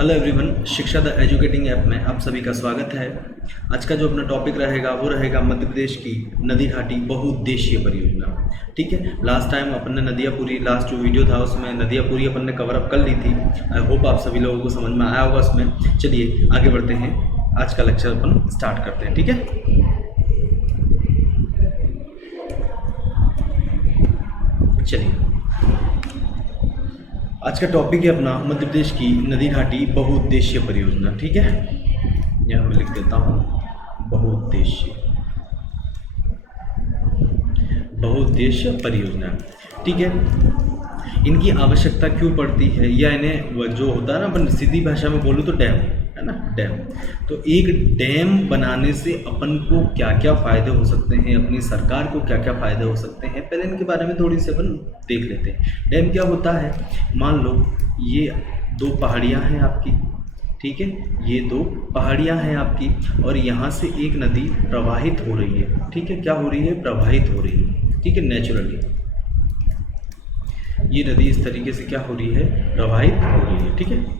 Hello everyone, शिक्षा the educating app में आप सभी का स्वागत है। आज का जो अपना टॉपिक रहेगा वो रहेगा मध्य प्रदेश की नदी घाटी बहुउद्देशीय परियोजना। ठीक है, लास्ट टाइम अपन ने नदियापुरी, लास्ट जो वीडियो था उसमें नदियापुरी अपन ने कवर अप कर ली थी। आई होप आप सभी लोगों को समझ में आया होगा उसमें। चलिए आगे बढ़ते हैं, आज का लेक्चर अपन स्टार्ट करते हैं। ठीक है, चलिए आज का टॉपिक है अपना मध्य प्रदेश की नदी घाटी बहुउद्देशीय परियोजना। ठीक है, यहाँ मैं लिख देता हूँ बहुउद्देशीय बहुउद्देशीय परियोजना। ठीक है, इनकी आवश्यकता क्यों पड़ती है, या इन्हें जो होता है ना, अपन सीधी भाषा में बोलूँ तो डैम है ना, डैम। तो एक डैम बनाने से अपन को क्या क्या फ़ायदे हो सकते हैं, अपनी सरकार को क्या क्या फ़ायदे हो सकते हैं, पहले इनके बारे में थोड़ी सी अपन देख लेते हैं। डैम क्या होता है, मान लो ये दो पहाड़ियाँ हैं आपकी। ठीक है, ये दो पहाड़ियाँ हैं आपकी और यहाँ से एक नदी प्रवाहित हो रही है। ठीक है, क्या हो रही है, प्रवाहित हो रही है। ठीक है, नेचुरली ये नदी इस तरीके से क्या हो रही है, प्रवाहित हो रही है। ठीक है,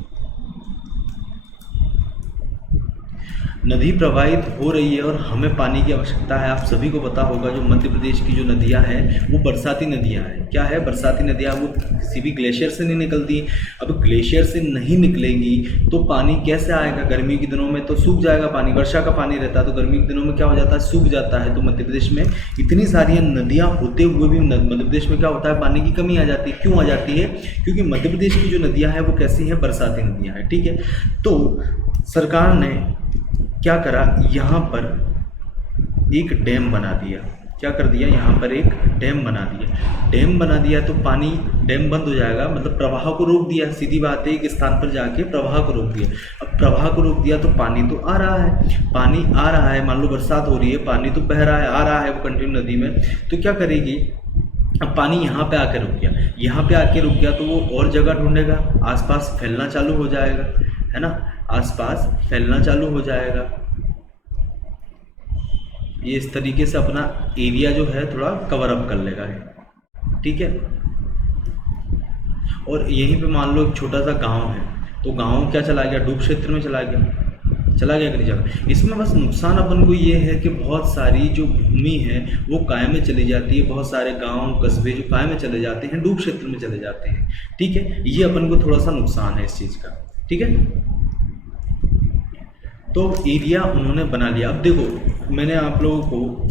नदी प्रवाहित हो रही है और हमें पानी की आवश्यकता है। आप सभी को पता होगा जो मध्य प्रदेश की जो नदियां हैं वो बरसाती नदियां हैं। क्या है, बरसाती नदियां, वो किसी भी ग्लेशियर से नहीं निकलती। अब ग्लेशियर से नहीं निकलेंगी तो पानी कैसे आएगा, गर्मी के दिनों में तो सूख जाएगा पानी। वर्षा का पानी रहता है तो गर्मी के दिनों में क्या हो जाता है, सूख जाता है। तो मध्य प्रदेश में इतनी सारी नदियाँ होते हुए भी मध्य प्रदेश में क्या होता है, पानी की कमी आ जाती है। क्यों आ जाती है, क्योंकि मध्य प्रदेश की जो नदियाँ हैं वो कैसी हैं, बरसाती नदियाँ हैं। ठीक है, तो सरकार ने क्या करा, यहाँ पर एक डैम बना दिया। क्या कर दिया, यहाँ पर एक डैम बना दिया। डैम बना दिया तो पानी, डैम बंद हो जाएगा, मतलब प्रवाह को रोक दिया। सीधी बात है, एक स्थान पर जाके प्रवाह को रोक दिया। अब प्रवाह को रोक दिया तो पानी तो आ रहा है, पानी आ रहा है। मान लो बरसात हो रही है, पानी तो बह रहा है, आ रहा है वो कंटिन्यू नदी में। तो क्या करेगी, अब पानी यहाँ पे आके रुक गया, यहाँ पे आके रुक गया तो वो और जगह ढूंढेगा, आसपास फैलना चालू हो जाएगा, है ना, आसपास फैलना चालू हो जाएगा। ये इस तरीके से अपना एरिया जो है थोड़ा कवर अप कर लेगा है। ठीक है, और यहीं पे मान लो एक छोटा सा गांव है, तो गांव क्या चला गया, डूब क्षेत्र में चला गया कि नहीं चला। इसमें बस नुकसान अपन को ये है कि बहुत सारी जो भूमि है वो काय में चली जाती है, बहुत सारे गांव कस्बे जो काय में चले जाते हैं, डूब क्षेत्र में चले जाते हैं। ठीक है, ये अपन को थोड़ा सा नुकसान है इस चीज़ का। ठीक है, तो एरिया उन्होंने बना लिया। अब देखो, मैंने आप लोगों को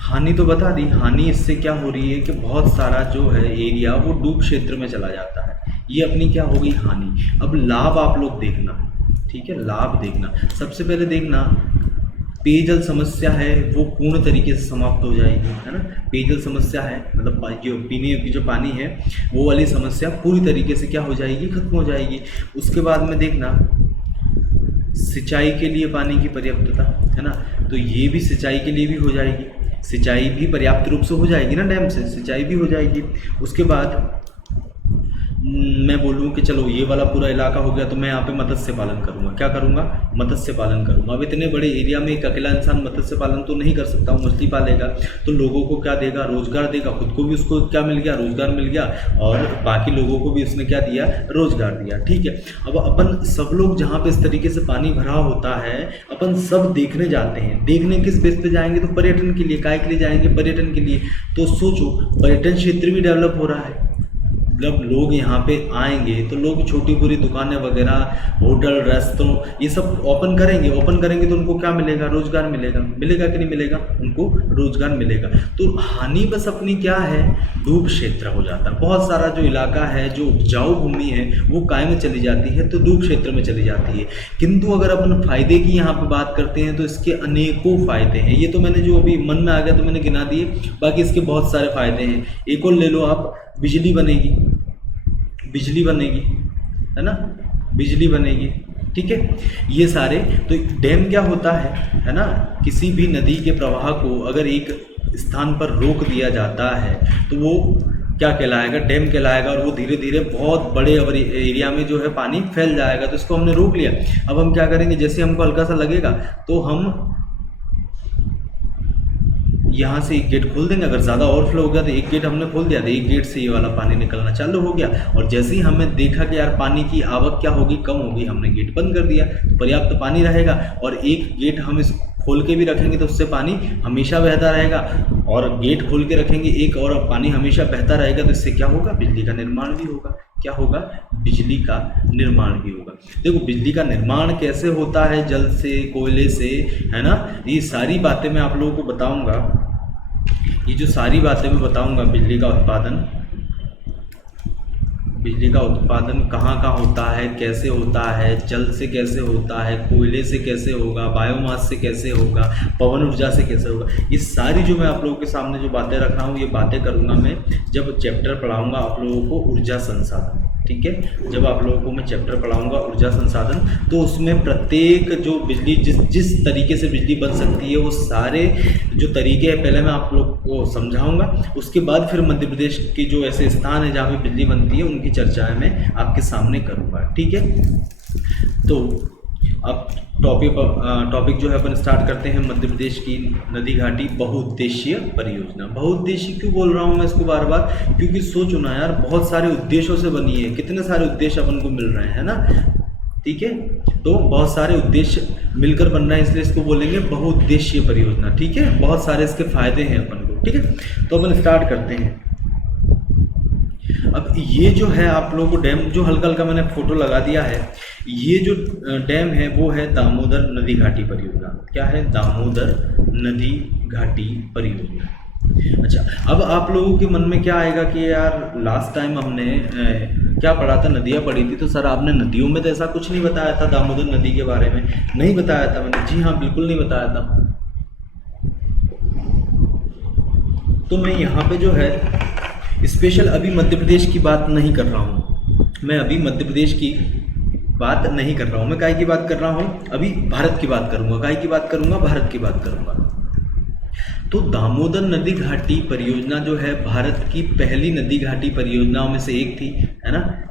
हानि तो बता दी। हानि इससे क्या हो रही है कि बहुत सारा जो है एरिया वो डूब क्षेत्र में चला जाता है। ये अपनी क्या हो गई, हानि। अब लाभ आप लोग देखना, ठीक है, लाभ देखना। सबसे पहले देखना, पेयजल समस्या है वो पूर्ण तरीके से समाप्त हो जाएगी, है ना। पेयजल समस्या है, मतलब जो पीने की जो पानी है वो वाली समस्या पूरी तरीके से क्या हो जाएगी, खत्म हो जाएगी। उसके बाद में देखना, सिंचाई के लिए पानी की पर्याप्तता, है ना, तो ये भी सिंचाई के लिए भी हो जाएगी। सिंचाई भी पर्याप्त रूप से हो जाएगी ना, डैम से सिंचाई भी हो जाएगी। उसके बाद मैं बोलूँ कि चलो ये वाला पूरा इलाका हो गया तो मैं यहाँ पे मत्स्य पालन करूँगा। क्या करूँगा, मत्स्य पालन करूँगा। अब इतने बड़े एरिया में एक अकेला इंसान मत्स्य पालन तो नहीं कर सकता, वो मछली पालेगा तो लोगों को क्या देगा, रोजगार देगा। खुद को भी उसको क्या मिल गया, रोजगार मिल गया, और बाकी लोगों को भी उसने क्या दिया, रोजगार दिया। ठीक है, अब अपन सब लोग जहाँ पे इस तरीके से पानी भरा होता है अपन सब देखने जाते हैं। देखने किस बेस पे जाएंगे, तो पर्यटन के लिए। काय के लिए जाएंगे, पर्यटन के लिए। तो सोचो, पर्यटन क्षेत्र भी डेवलप हो रहा है। जब लोग यहाँ पे आएंगे तो लोग छोटी पूरी दुकानें वगैरह, होटल, रेस्टोरेंट, ये सब ओपन करेंगे तो उनको क्या मिलेगा, रोजगार मिलेगा कि नहीं मिलेगा, उनको रोजगार मिलेगा। तो हानि बस अपनी क्या है, डूब क्षेत्र हो जाता है। बहुत सारा जो इलाका है, जो उपजाऊ भूमि है वो काय में चली जाती है, तो डूब क्षेत्र में चली जाती है। किंतु अगर अपन फायदे की यहाँ पे बात करते हैं तो इसके अनेकों फायदे हैं। ये तो मैंने जो अभी मन में आ गया तो मैंने गिना दिए, बाकी इसके बहुत सारे फायदे हैं। एक और ले लो आप, बिजली बनेगी, है ना, बिजली बनेगी। ठीक है, ये सारे। तो डैम क्या होता है ना, किसी भी नदी के प्रवाह को अगर एक स्थान पर रोक दिया जाता है तो वो क्या कहलाएगा, डैम कहलाएगा, और वो धीरे धीरे बहुत बड़े एरिया में जो है पानी फैल जाएगा। तो इसको हमने रोक लिया। अब हम क्या करेंगे, जैसे हमको हल्का सा लगेगा तो हम यहाँ से एक गेट खोल देंगे, अगर ज़्यादा ओवरफ्लो हो गया तो एक गेट हमने खोल दिया तो एक गेट से ये वाला पानी निकलना चालू हो गया। और जैसे ही हमें देखा कि यार पानी की आवक क्या होगी, कम होगी, हमने गेट बंद कर दिया, तो पर्याप्त पानी रहेगा। और एक गेट हम इस खोल के भी रखेंगे तो उससे पानी हमेशा बहता रहेगा, और गेट खोल के रखेंगे एक और पानी हमेशा बहता रहेगा, तो इससे क्या होगा, बिजली का निर्माण भी होगा। क्या होगा, बिजली का निर्माण भी होगा। देखो बिजली का निर्माण कैसे होता है, जल से, कोयले से, है ना, ये सारी बातें मैं आप लोगों को बताऊंगा। ये जो सारी बातें मैं बताऊंगा, बिजली का उत्पादन कहाँ कहाँ होता है, कैसे होता है, जल से कैसे होता है, कोयले से कैसे होगा, बायोमास से कैसे होगा, पवन ऊर्जा से कैसे होगा, ये सारी जो मैं आप लोगों के सामने जो बातें रख रहा हूँ, ये बातें करूँगा मैं जब चैप्टर पढ़ाऊँगा आप लोगों को ऊर्जा संसाधन। ठीक है, जब आप लोगों को मैं चैप्टर पढ़ाऊंगा ऊर्जा संसाधन, तो उसमें प्रत्येक जो बिजली जिस तरीके से बिजली बन सकती है, वो सारे जो तरीके हैं पहले मैं आप लोग को समझाऊंगा। उसके बाद फिर मध्य प्रदेश के जो ऐसे स्थान है जहाँ पे बिजली बनती है, उनकी चर्चाएं मैं आपके सामने करूँगा। ठीक है, तो अब टॉपिक जो है अपन स्टार्ट करते हैं। मध्य प्रदेश की नदी घाटी बहुउद्देशीय परियोजना। बहुउद्देशीय क्यों बोल रहा हूँ मैं इसको बार बार, क्योंकि सोचो ना यार, बहुत सारे उद्देश्यों से बनी है, कितने सारे उद्देश्य अपन को मिल रहे हैं ना। ठीक है, तो बहुत सारे उद्देश्य मिलकर बन रहे हैं, इसलिए इसको बोलेंगे बहुउद्देशीय परियोजना। ठीक है, बहुत सारे इसके फायदे हैं अपन को। ठीक है, तो अपन स्टार्ट करते हैं। अब ये जो है आप लोगों को डैम जो हल्का हल्का मैंने फोटो लगा दिया है, ये जो डैम है वो है दामोदर नदी घाटी परियोजना। क्या है, दामोदर नदी घाटी परियोजना। अच्छा, अब आप लोगों के मन में क्या आएगा कि यार लास्ट टाइम हमने क्या पढ़ा था, नदियाँ पढ़ी थी, तो सर आपने नदियों में तो ऐसा कुछ नहीं बताया था, दामोदर नदी के बारे में नहीं बताया था मैंने। जी हाँ, बिल्कुल नहीं बताया था। तो मैं यहाँ पे जो है स्पेशल अभी मध्य प्रदेश की बात नहीं कर रहा हूँ, मैं अभी मध्य प्रदेश की बात नहीं कर रहा हूँ, मैं काय की बात कर रहा हूँ, अभी भारत की बात करूँगा। काय की बात करूँगा, भारत की बात करूँगा। तो दामोदर नदी घाटी परियोजना जो है भारत की पहली नदी घाटी परियोजनाओं में से एक थी, है ना।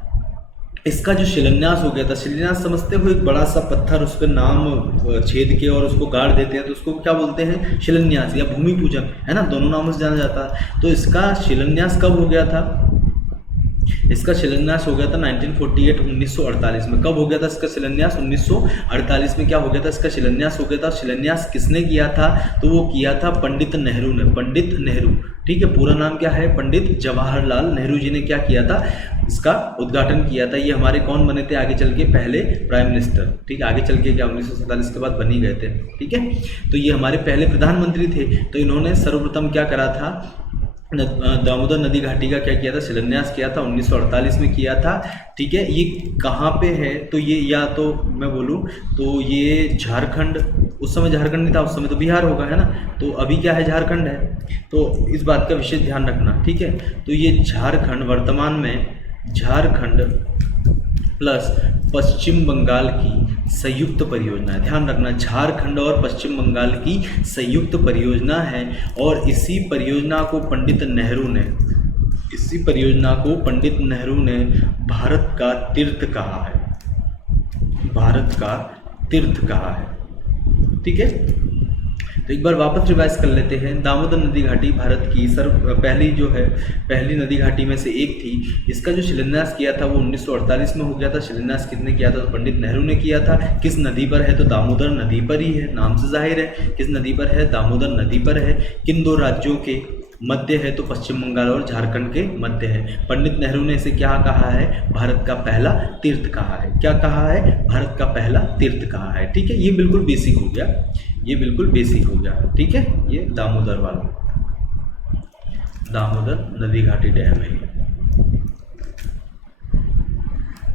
इसका जो शिलान्यास हो गया था, शिलान्यास समझते हो, एक बड़ा सा पत्थर उस पर नाम छेद के और उसको गाड़ देते हैं, तो उसको क्या बोलते हैं, शिलान्यास या भूमि पूजन, है ना, दोनों नामों से जाना जाता है। तो इसका शिलान्यास कब हो गया था, इसका शिलान्यास हो गया था 1948 में। कब हो गया था इसका शिलान्यास, 1948 में। क्या हो गया था, इसका शिलान्यास हो गया था। शिलान्यास किसने किया था, तो वो किया था पंडित नेहरू ने, पंडित नेहरू। ठीक है, पूरा नाम क्या है, पंडित जवाहरलाल नेहरू जी ने क्या किया था, इसका उद्घाटन किया था। ये हमारे कौन बने थे आगे चल के, पहले प्राइम मिनिस्टर। ठीक है, आगे चल के क्या 1947 के बाद बन ही गए थे। ठीक है, तो ये हमारे पहले प्रधानमंत्री थे। तो इन्होंने सर्वप्रथम क्या करा था, दामोदर नदी घाटी का क्या किया था, शिलान्यास किया था, 1948 में किया था। ठीक है, ये कहाँ पे है, तो ये या तो मैं बोलूँ तो ये झारखंड, उस समय झारखंड नहीं था, उस समय तो बिहार होगा, है ना। तो अभी क्या है, झारखंड है। तो इस बात का विशेष ध्यान रखना। ठीक है, तो ये झारखंड वर्तमान में झारखंड प्लस पश्चिम बंगाल की संयुक्त परियोजना है। ध्यान रखना, झारखंड और पश्चिम बंगाल की संयुक्त परियोजना है। और इसी परियोजना को पंडित नेहरू ने भारत का तीर्थ कहा है, भारत का तीर्थ कहा है। ठीक है, तो एक बार वापस रिवाइज कर लेते हैं। दामोदर नदी घाटी भारत की पहली नदी घाटी में से एक थी। इसका जो शिलान्यास किया था वो 1948 में हो गया था। शिलान्यास किसने किया था, तो पंडित नेहरू ने किया था। किस नदी पर है, तो दामोदर नदी पर ही है, नाम से जाहिर है। किस नदी पर है, दामोदर नदी पर है। किन दो राज्यों के मध्य है, तो पश्चिम बंगाल और झारखंड के मध्य है। पंडित नेहरू ने इसे क्या कहा है, भारत का पहला तीर्थ कहा है। क्या कहा है, भारत का पहला तीर्थ कहा है। ठीक है, ये बिल्कुल बेसिक हो गया, ये बिल्कुल बेसिक हो गया। ठीक है, ये दामोदर वाला, दामोदर नदी घाटी डैम है।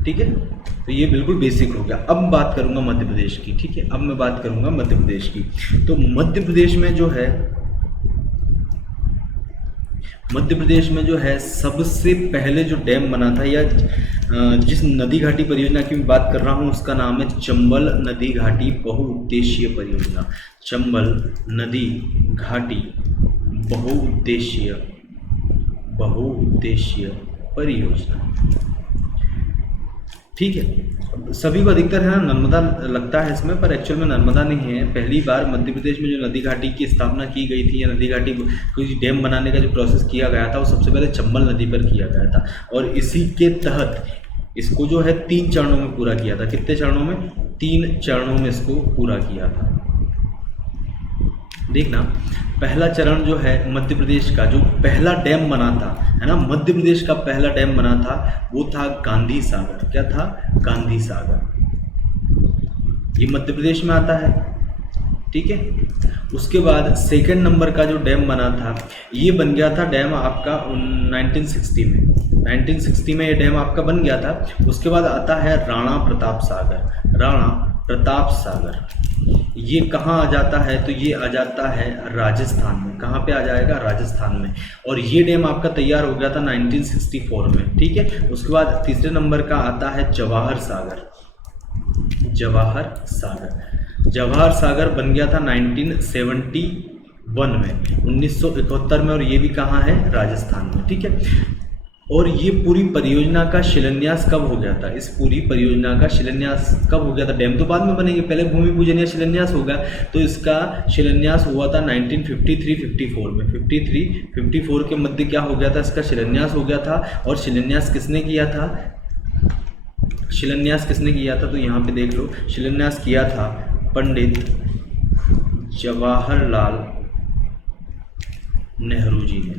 ठीक है, तो ये बिल्कुल बेसिक हो गया। अब बात करूंगा मध्य प्रदेश की। ठीक है, अब मैं बात करूंगा मध्य प्रदेश की। तो मध्य प्रदेश में जो है सबसे पहले जो डैम बना था, या जिस नदी घाटी परियोजना की मैं बात कर रहा हूँ उसका नाम है चंबल नदी घाटी बहुउद्देशीय परियोजना। चंबल नदी घाटी बहुउद्देशीय परियोजना। ठीक है। सभी को अधिकतर है ना नर्मदा लगता है इसमें, पर एक्चुअल में नर्मदा नहीं है। पहली बार मध्य प्रदेश में जो नदी घाटी की स्थापना की गई थी, या नदी घाटी कोई डैम बनाने का जो प्रोसेस किया गया था, वो सबसे पहले चंबल नदी पर किया गया था। और इसी के तहत इसको जो है 3 चरणों में पूरा किया था। कितने चरणों में? 3 चरणों में इसको पूरा किया था। देखना, पहला चरण जो है मध्य प्रदेश का जो पहला डैम बना था, है ना, मध्य प्रदेश का पहला डैम बना था, वो था गांधी सागर। क्या था? गांधी सागर। ये मध्य प्रदेश में आता है, ठीक है। उसके बाद सेकंड नंबर का जो डैम बना था, ये बन गया था डैम आपका 1960 में। 1960 में ये डैम आपका बन गया था। उसके बाद आता है राणा प्रताप सागर। राणा प्रताप सागर ये कहाँ आ जाता है? तो ये आ जाता है राजस्थान में। कहाँ पे आ जाएगा? राजस्थान में। और ये डैम आपका तैयार हो गया था 1964 में, ठीक है। उसके बाद तीसरे नंबर का आता है जवाहर सागर। जवाहर सागर, जवाहर सागर बन गया था 1971 में, 1971 में। और ये भी कहाँ है? राजस्थान में, ठीक है। और ये पूरी परियोजना का शिलान्यास कब हो गया था? इस पूरी परियोजना का शिलान्यास कब हो गया था? डैम तो बाद में बनेंगे, पहले भूमि पूजन या शिलान्यास होगा। तो इसका शिलान्यास हुआ था 1953-54 में। 53-54 के मध्य क्या हो गया था? इसका शिलान्यास हो गया था। और शिलान्यास किसने किया था? शिलान्यास किसने किया था? तो यहाँ पे देख लो, शिलान्यास किया था पंडित जवाहरलाल नेहरू जी ने।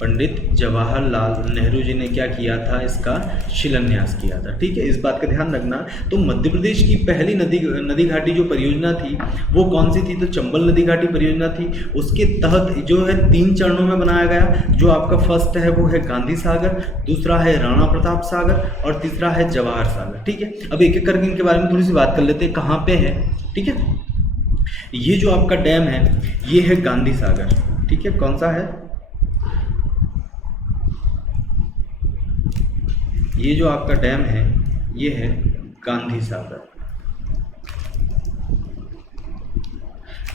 पंडित जवाहरलाल नेहरू जी ने क्या किया था? इसका शिलान्यास किया था, ठीक है। इस बात का ध्यान रखना। तो मध्य प्रदेश की पहली नदी घाटी जो परियोजना थी वो कौन सी थी? तो चंबल नदी घाटी परियोजना थी। उसके तहत जो है 3 चरणों में बनाया गया। जो आपका फर्स्ट है वो है गांधी सागर, दूसरा है राणा प्रताप सागर, और तीसरा है जवाहर सागर, ठीक है। अब एक एक करके इनके बारे में थोड़ी सी बात कर लेते हैं, कहाँ पे है, ठीक है। ये जो आपका डैम है ये है गांधी सागर, ठीक है। कौन सा है? ये जो आपका डैम है ये है गांधी सागर।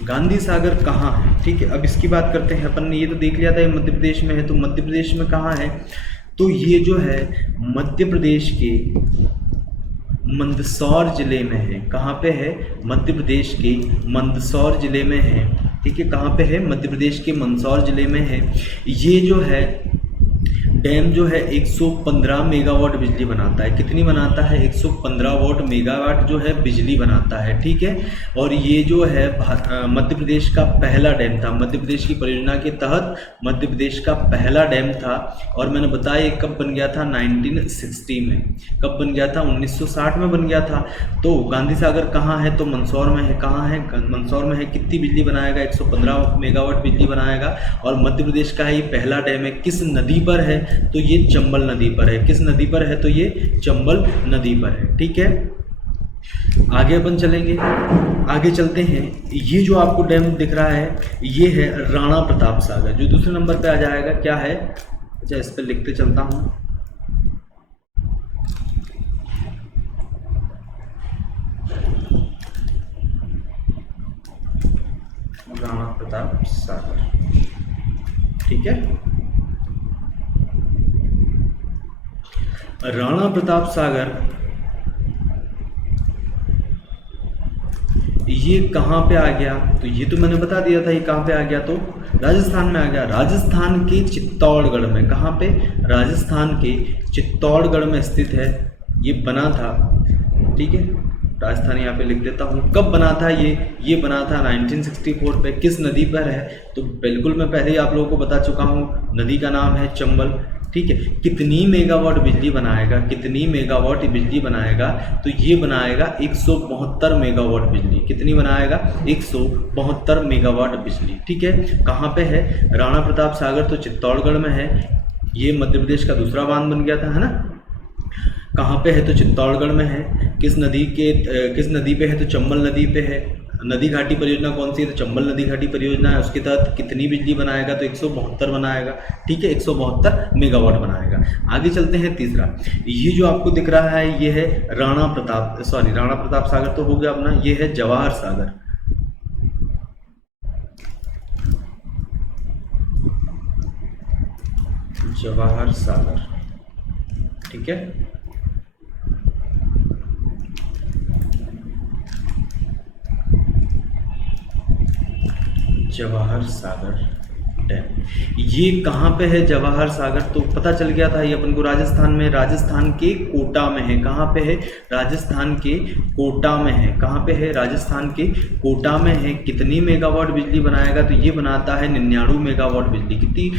गांधी सागर कहाँ है? ठीक है, अब इसकी बात करते हैं। अपन ने ये तो देख लिया था ये मध्य प्रदेश में है, तो मध्य प्रदेश में कहाँ है? तो ये जो है मध्य प्रदेश के मंदसौर जिले में है। कहाँ पे है? मध्य प्रदेश के मंदसौर जिले में है, ठीक है। कहाँ पे है? मध्य प्रदेश के मंदसौर जिले में है। ये जो है डैम जो है 115 मेगावाट बिजली बनाता है। कितनी बनाता है? 115 वाट मेगावाट जो है बिजली बनाता है, ठीक है। और ये जो है मध्य प्रदेश का पहला डैम था। मध्य प्रदेश की परियोजना के तहत मध्य प्रदेश का पहला डैम था। और मैंने बताया ये कब बन गया था? 1960 में। कब बन गया था? 1960 में बन गया था। तो गांधी सागर कहाँ है? तो मंदसौर में है। कहाँ है? मंदसौर में है। कितनी बिजली बनाएगा? 115 मेगावाट बिजली बनाएगा। और मध्य प्रदेश का है ये पहला डैम है। किस नदी पर है? तो ये चंबल नदी पर है। किस नदी पर है? तो ये चंबल नदी पर है, ठीक है। आगे अपन चलेंगे, आगे चलते हैं। ये जो आपको डैम दिख रहा है ये है राणा प्रताप सागर, जो दूसरे नंबर पे आ जाएगा। क्या है? अच्छा, इस पर लिखते चलता हूँ। राणा प्रताप सागर, ठीक है। राणा प्रताप सागर ये कहाँ पे आ गया? तो ये तो मैंने बता दिया था ये कहाँ पे आ गया, तो राजस्थान में आ गया। राजस्थान के चित्तौड़गढ़ में। कहाँ पे? राजस्थान के चित्तौड़गढ़ में स्थित है। ये बना था, ठीक है। राजस्थान यहाँ पे लिख देता हूँ। कब बना था ये बना था 1964 पे। किस नदी पर है? तो बिल्कुल मैं पहले ही आप लोगों को बता चुका हूँ, नदी का नाम है चंबल, ठीक है। कितनी मेगावाट बिजली बनाएगा? कितनी मेगावाट बिजली बनाएगा? तो ये बनाएगा 172 मेगावाट बिजली। कितनी बनाएगा? 172 मेगावाट बिजली, ठीक है। कहाँ पे है? राणा प्रताप सागर तो चित्तौड़गढ़ में है। ये मध्य प्रदेश का दूसरा बांध बन गया था, है ना। कहाँ पे है? तो चित्तौड़गढ़ में है। किस नदी पे है? तो चंबल नदी पे है। नदी घाटी परियोजना कौन सी है? तो चंबल नदी घाटी परियोजना है। उसके तहत कितनी बिजली बनाएगा? तो 172 बनाएगा, ठीक है। 172 मेगावाट बनाएगा। आगे चलते हैं तीसरा। ये जो आपको दिख रहा है ये है राणा प्रताप सागर तो हो गया अपना। ये है जवाहर सागर। जवाहर सागर, ठीक है। जवाहर सागर डैम। ये कहाँ पे है जवाहर सागर? तो पता चल गया था ये अपन को राजस्थान में, राजस्थान के कोटा में है। कहाँ पे है? राजस्थान के कोटा में है। कहाँ पे है? राजस्थान के कोटा में है। कितनी मेगावाट बिजली बनाएगा? तो ये बनाता है 99 मेगावाट बिजली। कितनी?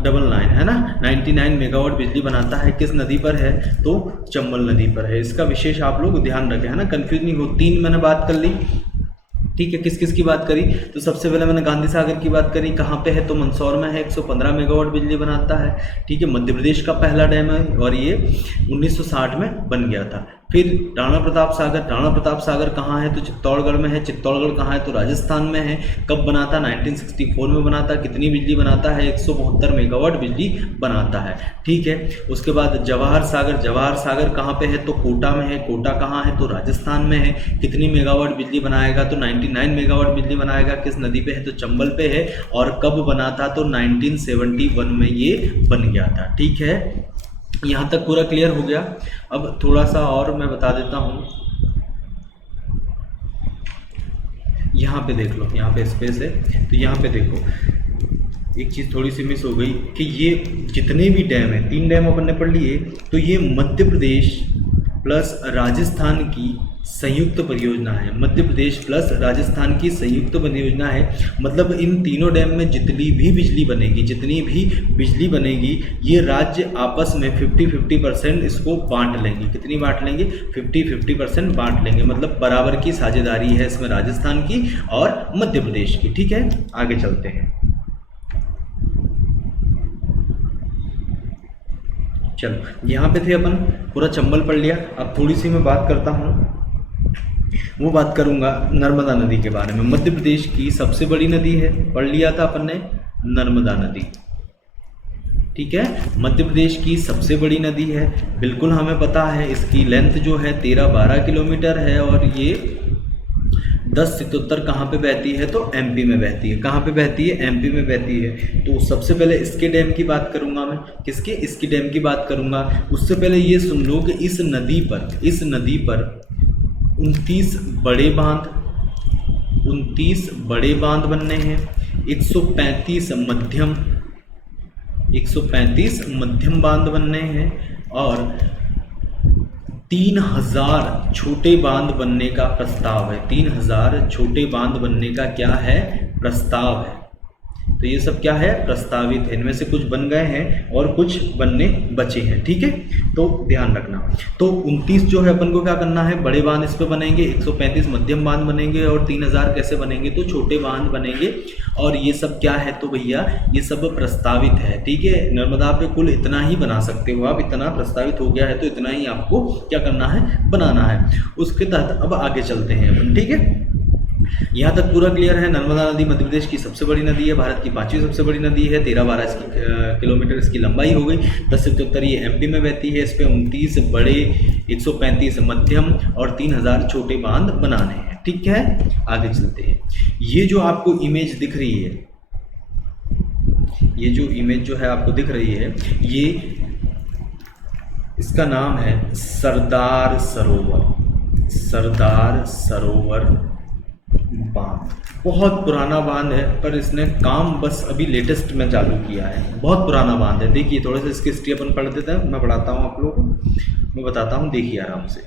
99 है ना, 99 मेगावाट बिजली बनाता है। किस नदी पर है? तो चंबल नदी पर है। इसका विशेष आप लोग ध्यान रखें, है ना, कंफ्यूज नहीं हो। 3 मैंने बात कर ली, ठीक है। किस किस की बात करी? तो सबसे पहले मैंने गांधी सागर की बात करी। कहाँ पे है? तो मंदसौर में है। 115 मेगावाट बिजली बनाता है, ठीक है। मध्य प्रदेश का पहला डैम है और ये 1960 में बन गया था। फिर राणा प्रताप सागर। राणा प्रताप सागर कहाँ है? तो चित्तौड़गढ़ में है। चित्तौड़गढ़ कहाँ है? तो राजस्थान में है। कब बना था? 1964 में बना था। कितनी बिजली बनाता है? 172 मेगावाट बिजली बनाता है, ठीक है। उसके बाद जवाहर सागर। जवाहर सागर कहाँ पे है? तो कोटा में है। कोटा कहाँ है? तो राजस्थान में है। कितनी मेगावाट बिजली बनाएगा? तो 99 मेगावाट बिजली बनाएगा। किस नदी पे है? तो चंबल पे है। और कब बना था? तो 1971 में ये बन गया था, ठीक है। यहाँ तक पूरा क्लियर हो गया। अब थोड़ा सा और मैं बता देता हूँ। यहाँ पे देख लो, यहाँ पे स्पेस है, तो यहाँ पे देखो एक चीज़ थोड़ी सी मिस हो गई कि ये जितने भी डैम हैं, 3 डैम अपन ने पढ़ लिए, तो ये मध्य प्रदेश प्लस राजस्थान की संयुक्त परियोजना है। मध्य प्रदेश प्लस राजस्थान की संयुक्त परियोजना है। मतलब इन तीनों डैम में जितनी भी बिजली बनेगी, जितनी भी बिजली बनेगी, ये राज्य आपस में 50-50% इसको बांट लेंगे। कितनी बांट लेंगे? 50-50% बांट लेंगे। मतलब बराबर की साझेदारी है इसमें राजस्थान की और मध्य प्रदेश की, ठीक है। आगे चलते हैं। चलो, यहाँ पे थे अपन, पूरा चंबल पढ़ लिया। अब थोड़ी सी मैं बात करता हूँ, वो बात करूंगा नर्मदा नदी के बारे में। मध्य प्रदेश की सबसे बड़ी नदी है, पढ़ लिया था अपन ने, नर्मदा नदी, ठीक है। मध्य प्रदेश की सबसे बड़ी नदी है, बिल्कुल हमें पता है। इसकी लेंथ जो है 13-12 किलोमीटर है और ये 10 सितंबर कहाँ पे बहती है? तो एमपी में बहती है। कहाँ पे बहती है? एमपी में बहती है। तो सबसे पहले इसके डैम की बात करूंगा मैं। किसके? इसकी डैम की बात करूंगा। उससे पहले ये सुन लो कि इस नदी पर 29 बड़े बांध बनने हैं। 135 मध्यम बांध बनने हैं और 3000 छोटे बांध बनने का प्रस्ताव है। 3000 छोटे बांध बनने का क्या है? प्रस्ताव है। तो ये सब क्या है? प्रस्तावित है। इनमें से कुछ बन गए हैं और कुछ बनने बचे हैं, ठीक है। तो ध्यान रखना। तो 29 जो है अपन को क्या करना है? बड़े बांध इस पे बनेंगे, 135 मध्यम बांध बनेंगे और 3000 कैसे बनेंगे? तो छोटे बांध बनेंगे। और ये सब क्या है? तो भैया ये सब प्रस्तावित है, ठीक है। नर्मदा पे कुल इतना ही बना सकते हो आप, इतना प्रस्तावित हो गया है तो इतना ही आपको क्या करना है? बनाना है। उसके तहत अब आगे चलते हैं अपन, ठीक है। यहाँ तक पूरा क्लियर है। नर्मदा नदी मध्य प्रदेश की सबसे बड़ी नदी है, भारत की 5वीं सबसे बड़ी नदी है। 13-12 इसकी किलोमीटर इसकी लंबाई हो गई। 10 से 73 ये एमपी में बहती है। इस पे 29 बड़े, 135 मध्यम और 3000 छोटे बांध बनाने हैं, ठीक है। आगे चलते हैं। ये जो आपको इमेज दिख रही है, ये जो इमेज जो है आपको दिख रही है, ये इसका नाम है सरदार सरोवर बांध। बहुत पुराना बांध है पर इसने काम बस अभी लेटेस्ट में चालू किया है। बहुत पुराना बांध है। देखिए थोड़ा सा इसकी हिस्ट्री अपन पढ़ देते हैं। मैं पढ़ाता हूँ आप लोगों को, मैं बताता हूँ, देखिए आराम से।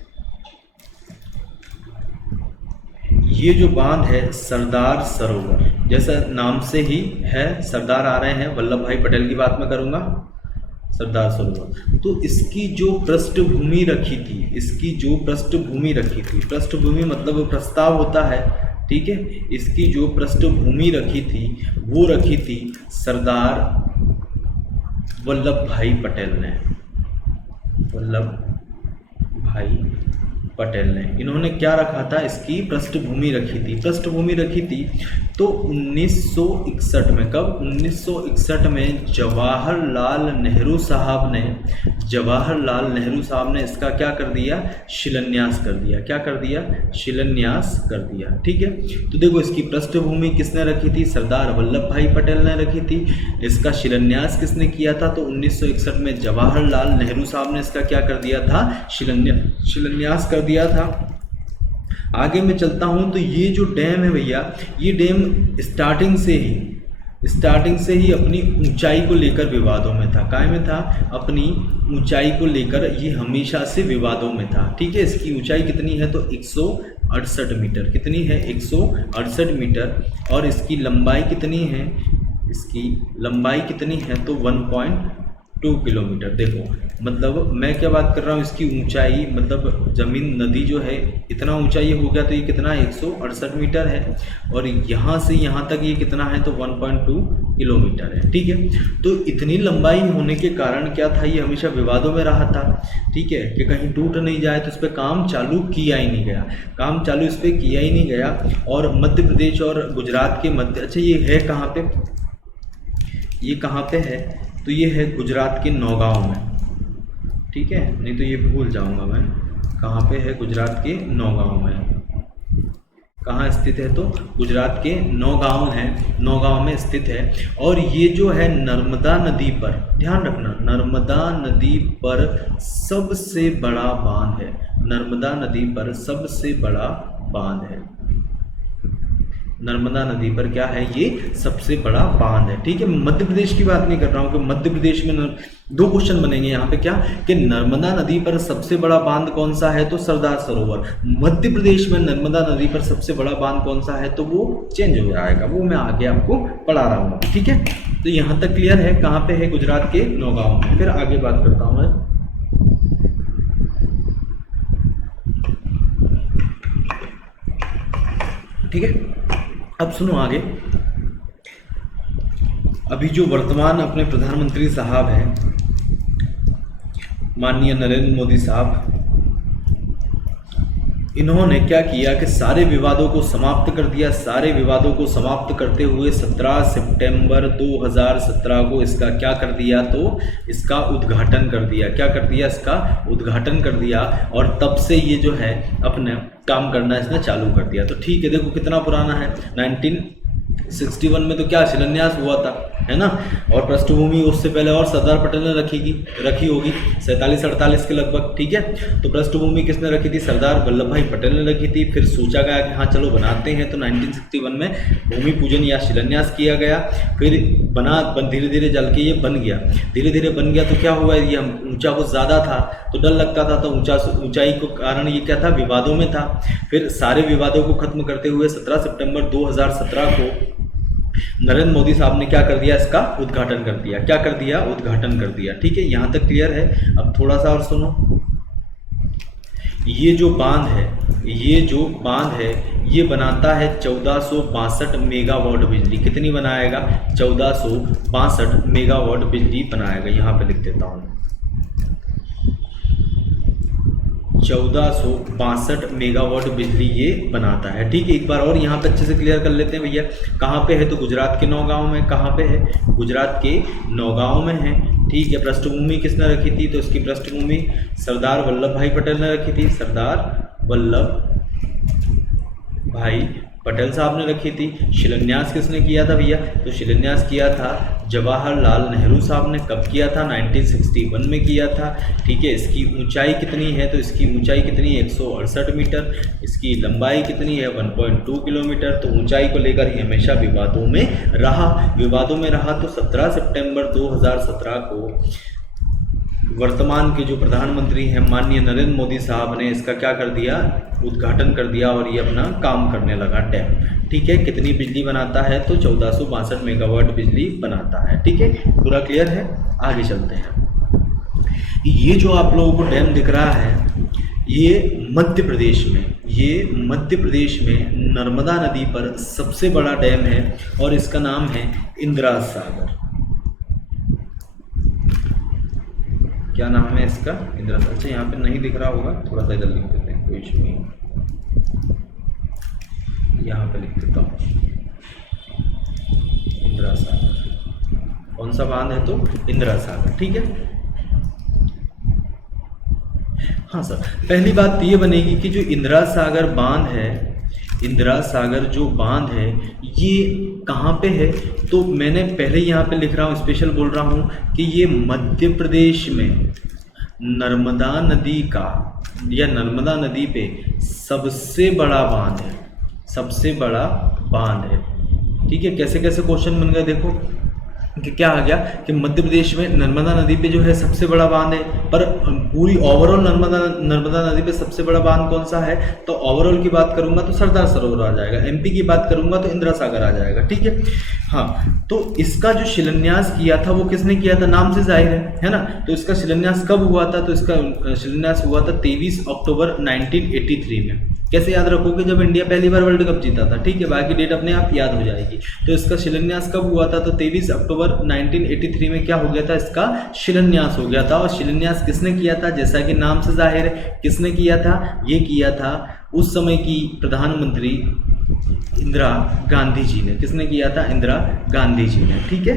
ये जो बांध है सरदार सरोवर, जैसा नाम से ही है, सरदार आ रहे हैं, वल्लभ भाई पटेल की बात मैं करूँगा। सरदार सरोवर, तो इसकी जो पृष्ठभूमि रखी थी, पृष्ठभूमि मतलब प्रस्ताव होता है, ठीक है। इसकी जो पृष्ठभूमि रखी थी वो रखी थी सरदार वल्लभ भाई पटेल ने। इन्होंने क्या रखा था? इसकी पृष्ठभूमि रखी थी। तो 1961 में, कब? 1961 में जवाहरलाल नेहरू साहब ने इसका क्या कर दिया? शिलान्यास कर दिया। क्या कर दिया? शिलान्यास कर दिया, ठीक है। तो देखो इसकी पृष्ठभूमि किसने रखी थी? सरदार वल्लभ भाई पटेल ने रखी थी। इसका शिलान्यास किसने किया था? तो 1961 में जवाहरलाल नेहरू साहब ने इसका क्या कर दिया था? शिलान्यास कर दिया था। आगे मैं चलता हूँ तो ये जो डैम है भैया, ये डैम स्टार्टिंग से ही अपनी ऊंचाई को लेकर विवादों में था। काय में था? अपनी ऊंचाई को लेकर ये हमेशा से विवादों में था। ठीक है, इसकी ऊंचाई कितनी है तो 168 मीटर। कितनी है? 168 मीटर। और इसकी लंबाई कितनी है? इसकी लंबाई कितनी है तो 1.2 किलोमीटर। देखो मतलब मैं क्या बात कर रहा हूँ, इसकी ऊंचाई मतलब जमीन नदी जो है इतना ऊंचा ये हो गया तो ये कितना है? 168 मीटर है। और यहाँ से यहाँ तक ये कितना है तो 1.2 किलोमीटर है। ठीक है, तो इतनी लंबाई होने के कारण क्या था, ये हमेशा विवादों में रहा था। ठीक है, कि कहीं टूट नहीं जाए, तो इस पर काम चालू किया ही नहीं गया। काम चालू इस पर किया ही नहीं गया। और मध्य प्रदेश और गुजरात के मध्य, अच्छा ये है कहाँ पे? ये कहाँ पे है तो ये है गुजरात के नौगांव में। ठीक है, नहीं तो ये भूल जाऊंगा मैं। कहाँ पे है? गुजरात के नौगांव में। कहाँ स्थित है तो गुजरात के नौगांव है, नौगांव में स्थित है। और ये जो है नर्मदा नदी पर, ध्यान रखना, नर्मदा नदी पर सबसे बड़ा बांध है। नर्मदा नदी पर सबसे बड़ा बांध है। नर्मदा नदी पर क्या है? ये सबसे बड़ा बांध है। ठीक है, मध्य प्रदेश की बात नहीं कर रहा हूँ कि मध्य प्रदेश में दो क्वेश्चन बनेंगे यहाँ पे, क्या कि नर्मदा नदी पर सबसे बड़ा बांध कौन सा है तो सरदार सरोवर। मध्य प्रदेश में नर्मदा नदी पर सबसे बड़ा बांध कौन सा है तो वो चेंज हो जाएगा, वो मैं आगे आपको पढ़ा रहा हूँ। ठीक है, तो यहाँ तक क्लियर है। कहाँ पे है? गुजरात के नौगांव में। फिर आगे बात करता हूँ मैं। ठीक है, अब सुनो आगे। अभी जो वर्तमान अपने प्रधानमंत्री साहब हैं, माननीय नरेंद्र मोदी साहब, इन्होंने क्या किया कि सारे विवादों को समाप्त कर दिया। सारे विवादों को समाप्त करते हुए 17 सितंबर 2017 को इसका क्या कर दिया तो इसका उद्घाटन कर दिया। क्या कर दिया? इसका उद्घाटन कर दिया। और तब से ये जो है अपने काम करना इसने चालू कर दिया। तो ठीक है, देखो कितना पुराना है, 1961 में तो क्या शिलान्यास हुआ था, है ना। और पृष्ठभूमि उससे पहले और सरदार पटेल ने रखी होगी 47-48 के लगभग। ठीक है, तो पृष्ठभूमि किसने रखी थी? सरदार वल्लभ भाई पटेल ने रखी थी। फिर सोचा गया कि हाँ चलो बनाते हैं, तो 1961 में भूमि पूजन या शिलान्यास किया गया। फिर धीरे धीरे जल के ये बन गया। धीरे धीरे बन गया तो क्या हुआ, ये ऊंचा कुछ ज़्यादा था तो डर लगता था, तो ऊंचाई को कारण ये क्या था, विवादों में था। फिर सारे विवादों को खत्म करते हुए 17 सितंबर 2017 को नरेंद्र मोदी साहब ने क्या कर दिया? इसका उद्घाटन कर दिया। क्या कर दिया? उद्घाटन कर दिया। ठीक है, यहाँ तक क्लियर है। अब थोड़ा सा और सुनो। ये जो बांध है ये बनाता है 1462 मेगावाट बिजली। कितनी बनाएगा? 1462 मेगावाट बिजली बनाएगा। यहाँ पे लिख देता हूँ, 1462 मेगावाट बिजली ये बनाता है। ठीक है, एक बार और यहाँ पे अच्छे से क्लियर कर लेते हैं भैया। कहाँ पे है तो गुजरात के नौगांव में। कहाँ पे है? गुजरात के नौगांव में है। ठीक है, पृष्ठभूमि किसने रखी थी तो इसकी पृष्ठभूमि सरदार वल्लभ भाई पटेल ने रखी थी। सरदार वल्लभ भाई पटेल साहब ने रखी थी। शिलान्यास किसने किया था भैया तो शिलान्यास किया था जवाहरलाल नेहरू साहब ने। कब किया था? 1961 में किया था। ठीक है, इसकी ऊंचाई कितनी है तो इसकी ऊंचाई कितनी है? 168 मीटर। इसकी लंबाई कितनी है? 1.2 किलोमीटर। तो ऊंचाई को लेकर ही हमेशा विवादों में रहा। तो 17 सितंबर 2017 को वर्तमान के जो प्रधानमंत्री हैं माननीय नरेंद्र मोदी साहब ने इसका क्या कर दिया? उद्घाटन कर दिया और ये अपना काम करने लगा डैम। ठीक है, कितनी बिजली बनाता है तो 1462 मेगावाट बिजली बनाता है। ठीक है, पूरा क्लियर है। आगे चलते हैं। ये जो आप लोगों को डैम दिख रहा है ये मध्य प्रदेश में नर्मदा नदी पर सबसे बड़ा डैम है और इसका नाम है इंदिरा सागर। क्या नाम है इसका? इंदिरा सागर। अच्छा, यहाँ पे नहीं दिख रहा होगा, थोड़ा सा इधर लिख देते हैं, कोई इशू नहीं। यहाँ पे लिख देता हूँ इंदिरा सागर। कौन सा बांध है तो इंदिरा सागर। ठीक है, हाँ सर। पहली बात ये बनेगी कि जो इंदिरा सागर बांध है, इंदिरा सागर जो बांध है ये कहाँ पे है तो मैंने पहले यहाँ पे लिख रहा हूँ, स्पेशल बोल रहा हूँ कि ये मध्य प्रदेश में नर्मदा नदी का या नर्मदा नदी पे सबसे बड़ा बांध है, सबसे बड़ा बांध है। ठीक है, कैसे कैसे क्वेश्चन बन गए देखो कि क्या आ गया कि मध्य प्रदेश में नर्मदा नदी पे जो है सबसे बड़ा बांध है, पर पूरी ओवरऑल नर्मदा नदी पे सबसे बड़ा बांध कौन सा है, तो ओवरऑल की बात करूंगा तो सरदार सरोवर आ जाएगा, एमपी की बात करूंगा तो इंदिरा सागर आ जाएगा। ठीक है, हाँ, तो इसका जो शिलान्यास किया था वो किसने किया था, नाम से जाहिर है ना। तो इसका शिलान्यास कब हुआ था, तो इसका शिलान्यास हुआ था 23 अक्टूबर 1983 में। कैसे याद रखोगे, जब इंडिया पहली बार वर्ल्ड कप जीता था। ठीक है, बाकी डेट अपने आप याद हो जाएगी। तो इसका शिलान्यास कब हुआ था, तो 23 अक्टूबर 1983 में क्या हो गया था, इसका शिलान्यास हो गया था। और शिलान्यास किसने किया था, जैसा कि नाम से जाहिर है, किसने किया था, ये किया था उस समय की प्रधानमंत्री इंदिरा गांधी जी ने। किसने किया था, इंदिरा गांधी जी ने। ठीक है,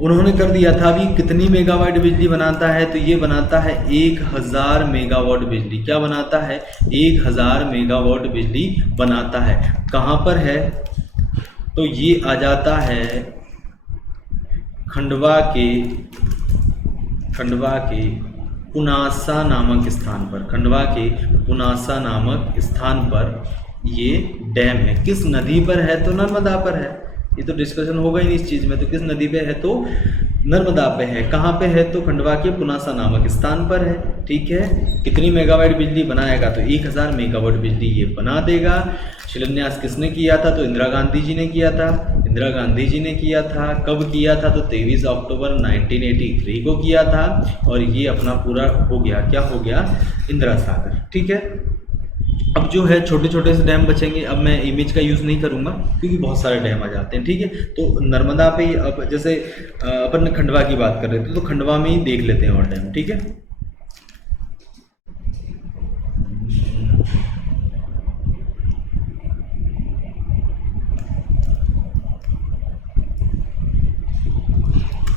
उन्होंने कर दिया था। अभी कितनी मेगावाट बिजली बनाता है, तो ये बनाता है 1000 मेगावाट बिजली। क्या बनाता है, 1000 मेगावाट बिजली बनाता है। कहाँ पर है, तो ये आ जाता है खंडवा के पुनासा नामक स्थान पर। खंडवा के पुनासा नामक स्थान पर ये डैम है। किस नदी पर है, तो नर्मदा पर है। ये तो डिस्कशन होगा ही नहीं इस चीज़ में। तो किस नदी पे है, तो नर्मदा पे है। कहाँ पे है, तो खंडवा के पुनासा नामक स्थान पर है। ठीक है, कितनी मेगावाट बिजली बनाएगा, तो 1000 मेगावाट बिजली ये बना देगा। शिलान्यास किसने किया था, तो इंदिरा गांधी जी ने किया था। इंदिरा गांधी जी ने किया था। कब किया था, तो 23 अक्टूबर 1983 को किया था। और ये अपना पूरा हो गया, क्या हो गया, इंदिरा सागर। ठीक है, अब जो है छोटे छोटे से डैम बचेंगे। अब मैं इमेज का यूज़ नहीं करूँगा क्योंकि बहुत सारे डैम आ जाते हैं। ठीक है, तो नर्मदा पे ही अब जैसे अपन खंडवा की बात कर रहे थे, तो खंडवा में ही देख लेते हैं और डैम। ठीक है,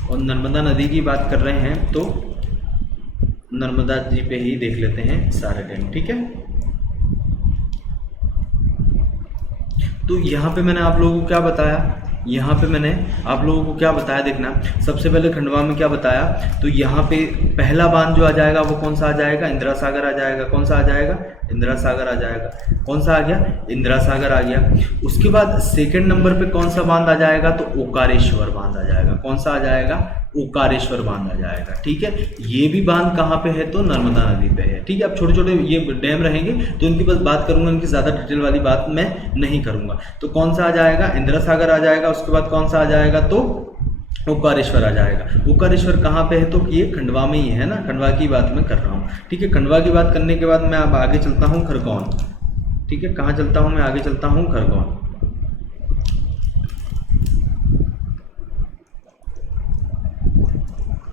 और नर्मदा नदी की बात कर रहे हैं तो नर्मदा जी पे ही देख लेते हैं सारे डैम। ठीक है, तो यहाँ पे मैंने आप लोगों को क्या बताया, यहाँ पे मैंने आप लोगों को क्या बताया, देखना। सबसे पहले खंडवा में क्या बताया, तो यहाँ पे पहला बांध जो आ जाएगा वो कौन सा आ जाएगा, इंदिरा सागर आ जाएगा। कौन सा आ जाएगा, इंदिरा सागर आ जाएगा। कौन सा आ गया, इंदिरा सागर आ गया। उसके बाद सेकंड नंबर पे कौन सा बांध आ जाएगा, तो ओकारेश्वर बांध आ जाएगा। कौन सा आ जाएगा, ओकारेश्वर बांध आ जाएगा। ठीक है, ये भी बांध कहाँ पे है, तो नर्मदा नदी पे है। ठीक है, अब छोटे छोटे ये डैम रहेंगे तो इनकी बस बात करूंगा, इनकी ज़्यादा डिटेल वाली बात मैं नहीं करूंगा। तो कौन सा आ जाएगा, इंदिरा सागर आ जाएगा। उसके बाद कौन सा आ जाएगा, तो ओकारेश्वर आ जाएगा। ओकारेश्वर कहाँ पे है, तो ये खंडवा में ही है ना, खंडवा की बात मैं कर रहा हूँ। ठीक है, खंडवा की बात करने के बाद मैं अब आगे चलता हूँ खरगोन। ठीक है, कहाँ चलता हूँ मैं, आगे चलता हूँ खरगोन।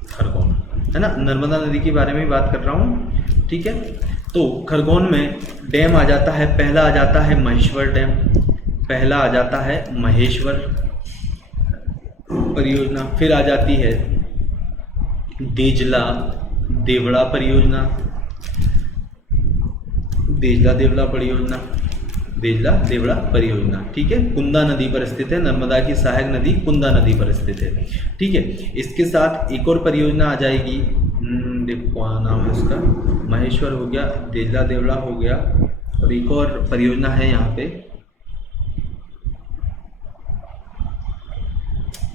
खरगोन है ना, नर्मदा नदी के बारे में भी बात कर रहा हूँ। ठीक है, तो खरगोन में डैम आ जाता है। पहला आ जाता है महेश्वर डैम। पहला आ जाता है महेश्वर परियोजना। फिर आ जाती है देजला देवड़ा परियोजना। देजला देवड़ा परियोजना, देजला देवड़ा परियोजना। ठीक है, कुंदा नदी पर स्थित है। नर्मदा की सहायक नदी कुंदा नदी पर स्थित है। ठीक है, इसके साथ एक और परियोजना आ जाएगी, देखो क्या नाम है उसका, महेश्वर हो गया, देजला देवड़ा हो गया, और एक और परियोजना है यहाँ पे,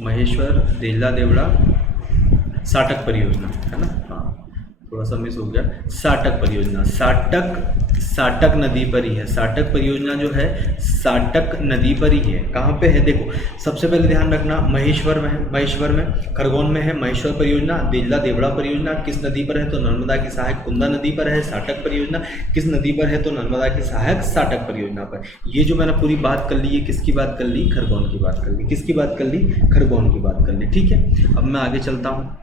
महेश्वर, देजला देवड़ा, साटक परियोजना है ना। हाँ, थोड़ा सा मिस हो गया। साटक परियोजना, साटक नदी पर ही है। साटक परियोजना जो है साटक नदी पर ही है। कहाँ पे है, देखो सबसे पहले ध्यान रखना, महेश्वर में है, महेश्वर में, खरगोन में है महेश्वर परियोजना। देजला देवड़ा परियोजना किस नदी पर है, तो नर्मदा की सहायक कुंदा नदी पर है। साटक परियोजना किस नदी पर है, तो नर्मदा की सहायक साटक परियोजना पर। ये जो मैंने पूरी बात कर ली, ये किसकी बात कर ली, खरगोन की बात कर ली। किसकी बात कर ली, खरगोन की बात कर ली। ठीक है, अब मैं आगे चलता हूँ।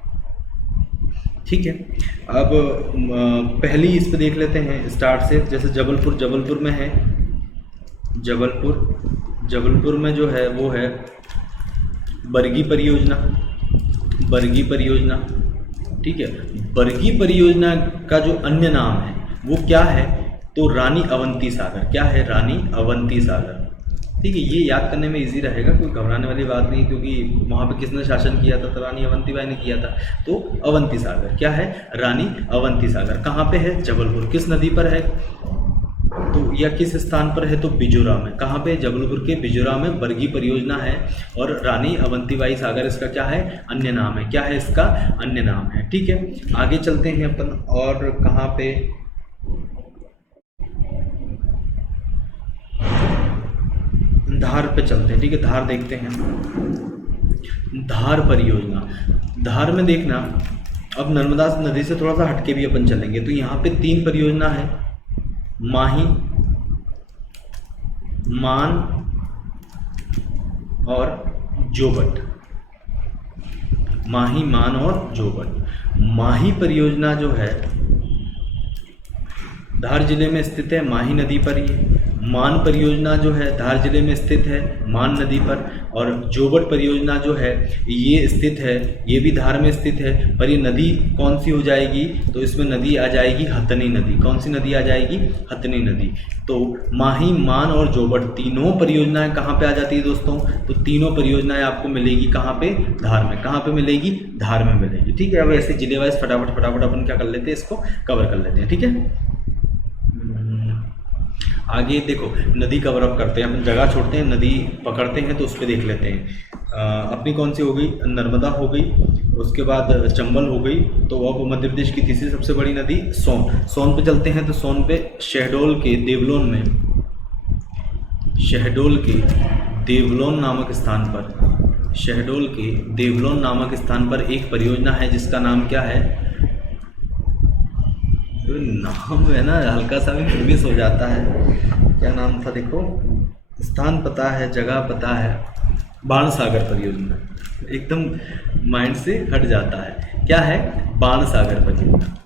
ठीक है, अब पहली इस पे देख लेते हैं स्टार्ट से। जैसे जबलपुर में है, जबलपुर में जो है वो है बरगी परियोजना। ठीक है, बरगी परियोजना का जो अन्य नाम है वो क्या है, तो रानी अवंती सागर। क्या है, रानी अवंती सागर। ठीक है, ये याद करने में इजी रहेगा, कोई घबराने वाली बात नहीं, क्योंकि वहाँ पे किसने शासन किया था, तो रानी अवंतीबाई ने किया था। तो अवंती सागर क्या है, रानी अवंती सागर। कहाँ पे है, जबलपुर। किस नदी पर है, गया किस स्थान पर है, तो बिजोरा में। कहाँ पे, जबलपुर के बिजोरा में बरगी परियोजना है। और रानी अवंतीबाई सागर इसका क्या है, अन्य नाम है। क्या है इसका, अन्य नाम है। ठीक है, आगे चलते हैं अपन, और कहाँ पे, धार पे चलते हैं। ठीक है, धार देखते हैं, धार परियोजना। धार में देखना, अब नर्मदा नदी से थोड़ा सा हटके भी अपन चलेंगे तो यहाँ पे 3 परियोजना है, माही, मान और जोबट। माही, मान और जोबट। माही परियोजना जो है धार जिले में स्थित है, माही नदी पर ही। मान परियोजना जो है धार जिले में स्थित है, मान नदी पर। और जोबट परियोजना जो है ये स्थित है, ये भी धार में स्थित है। पर ये नदी कौन सी हो जाएगी, तो इसमें नदी आ जाएगी हथनी नदी। कौन सी नदी आ जाएगी, हथनी नदी। तो माही, मान और जोबट तीनों परियोजनाएं कहाँ पे आ जाती है दोस्तों, तो तीनों परियोजनाएं आपको मिलेगी कहाँ पे, धार में। कहाँ पे मिलेगी, धार में मिलेगी। ठीक है, अब ऐसे जिले वाइज फटाफट फटाफट अपन क्या कर लेते हैं, इसको कवर कर लेते हैं। ठीक है, आगे देखो, नदी कवर अप करते हैं अपन, जगह छोड़ते हैं, नदी पकड़ते हैं तो उस पर देख लेते हैं। अपनी कौन सी हो गई, नर्मदा हो गई, उसके बाद चंबल हो गई। तो अब मध्य प्रदेश की तीसरी सबसे बड़ी नदी सोन। सोन पे चलते हैं तो सोन पे शहडोल के देवलोन में, शहडोल के देवलोन नामक स्थान पर, शहडोल के देवलोन नामक स्थान पर एक परियोजना है जिसका नाम क्या है, नाम है ना हल्का सा भी मिस हो जाता है, क्या नाम था देखो, स्थान पता है, जगह पता है, बाणसागर परियोजना। एकदम माइंड से हट जाता है, क्या है, बाणसागर परियोजना।